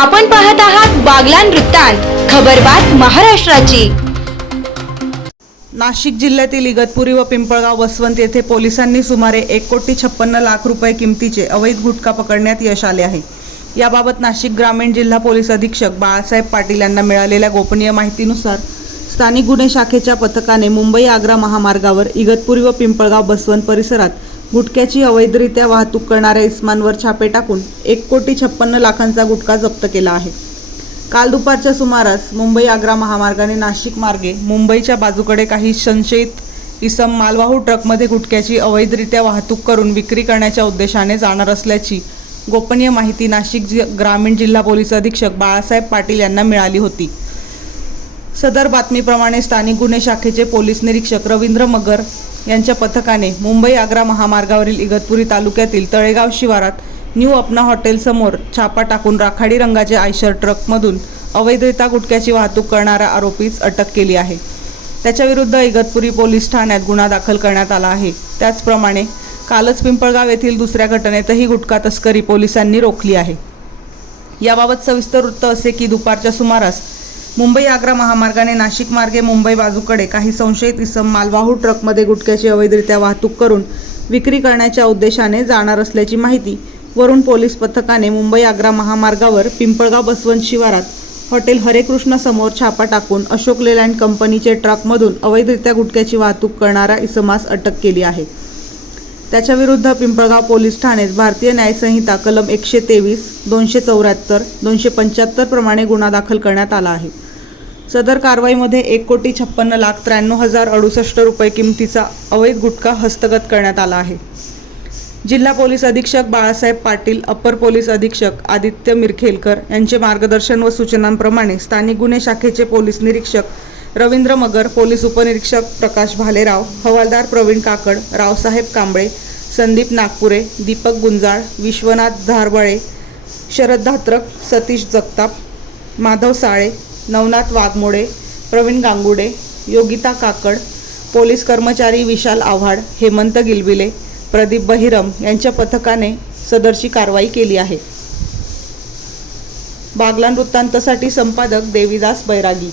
आपण पाहत आहात बागलान वृत्तांत खबरबात महाराष्ट्राची. नाशिक जिल्ह्यातील इगतपुरी व पिंपळगाव बसवंत येथे पोलिसांनी सुमारे एक कोटी छप्पन्न लाख रुपये किमतीचे अवैध गुटखा पकडण्यात यश आले आहे. याबाबत नाशिक ग्रामीण जिल्हा पोलीस अधीक्षक बाळासाहेब पाटील यांना मिळालेल्या गोपनीय माहितीनुसार स्थानिक गुन्हे शाखेच्या पथकाने मुंबई आग्रा महामार्गावर इगतपुरी व पिंपळगाव बसवंत परिसरात गुटख्याची अवैधरित्या वाहतूक करणाऱ्या इस्मांवर छापे टाकून एक कोटी छप्पन्न लाखांचा गुटखा जप्त केला आहे. काल दुपारच्या सुमारास मुंबई आग्रा महामार्गाने नाशिक मार्गे मुंबईच्या बाजूकडे काही संशयित इसम मालवाहू ट्रकमध्ये गुटख्याची अवैधरित्या वाहतूक करून विक्री करण्याच्या उद्देशाने जाणार असल्याची गोपनीय माहिती नाशिक जि ग्रामीण जिल्हा पोलीस अधीक्षक बाळासाहेब पाटील यांना मिळाली होती. सदर बातमीप्रमाणे स्थानिक गुन्हे शाखेचे पोलीस निरीक्षक रवींद्र मगर यांच्या पथकाने मुंबई आग्रा महामार्गावरील इगतपुरी तालुक्यातील तळेगाव शिवारात न्यू अपना हॉटेलसमोर छापा टाकून राखाडी रंगाचे आयशर ट्रकमधून अवैधरित्या गुटख्याची वाहतूक करणाऱ्या आरोपीस अटक केली आहे. त्याच्याविरुद्ध इगतपुरी पोलीस ठाण्यात गुन्हा दाखल करण्यात आला आहे. त्याचप्रमाणे कालच पिंपळगाव येथील दुसऱ्या घटनेतही गुटखा तस्करी पोलिसांनी रोखली आहे. याबाबत सविस्तर वृत्त असे की दुपारच्या सुमारास मुंबई आग्रा महामार्गाने नाशिक मार्गे मुंबई बाजूकडे काही संशयित इसम मालवाहू ट्रकमध्ये गुटख्याची अवैधरित्या वाहतूक करून विक्री करण्याच्या उद्देशाने जाणार असल्याची माहिती वरून पोलीस पथकाने मुंबई आग्रा महामार्गावर पिंपळगाव बसवंत शिवारात हॉटेल हरेकृष्ण समोर छापा टाकून अशोक लेलँड कंपनीचे ट्रकमधून अवैधरित्या गुटख्याची वाहतूक करणाऱ्या इसमास अटक केली आहे. त्याच्याविरुद्ध पिंपळगाव पोलीस ठाणेत भारतीय न्यायसंहिता कलम एकशे तेवीस दोनशे चौऱ्याहत्तर दोनशे पंच्याहत्तर प्रमाणे गुन्हा दाखल करण्यात आला आहे. सदर कारवाईमध्ये एक कोटी छप्पन्न लाख त्र्याण्णव हजार अडुसष्ट रुपये किमतीचा अवैध गुटखा हस्तगत करण्यात आला आहे. जिल्हा पोलीस अधीक्षक बाळासाहेब पाटील अप्पर पोलीस अधीक्षक आदित्य मिरखेलकर यांचे मार्गदर्शन व सूचनांप्रमाणे स्थानिक गुन्हे शाखेचे पोलीस निरीक्षक रवींद्र मगर पोलीस उपनिरीक्षक प्रकाश भालेराव हवालदार प्रवीण काकड रावसाहेब कांबळे संदीप नागपुरे दीपक गुंजाळ विश्वनाथ धारबळे शरद धात्रक सतीश जगताप माधव साळे नवनाथ वाघमोडे प्रवीण गांगुडे योगिता काकड पोलीस कर्मचारी विशाल आव्हाड हेमंत गिलबिले प्रदीप बहिरम यांच्या पथकाने सदरची कारवाई केली आहे. बागलान वृत्तांतसाठी संपादक देविदास बैरागी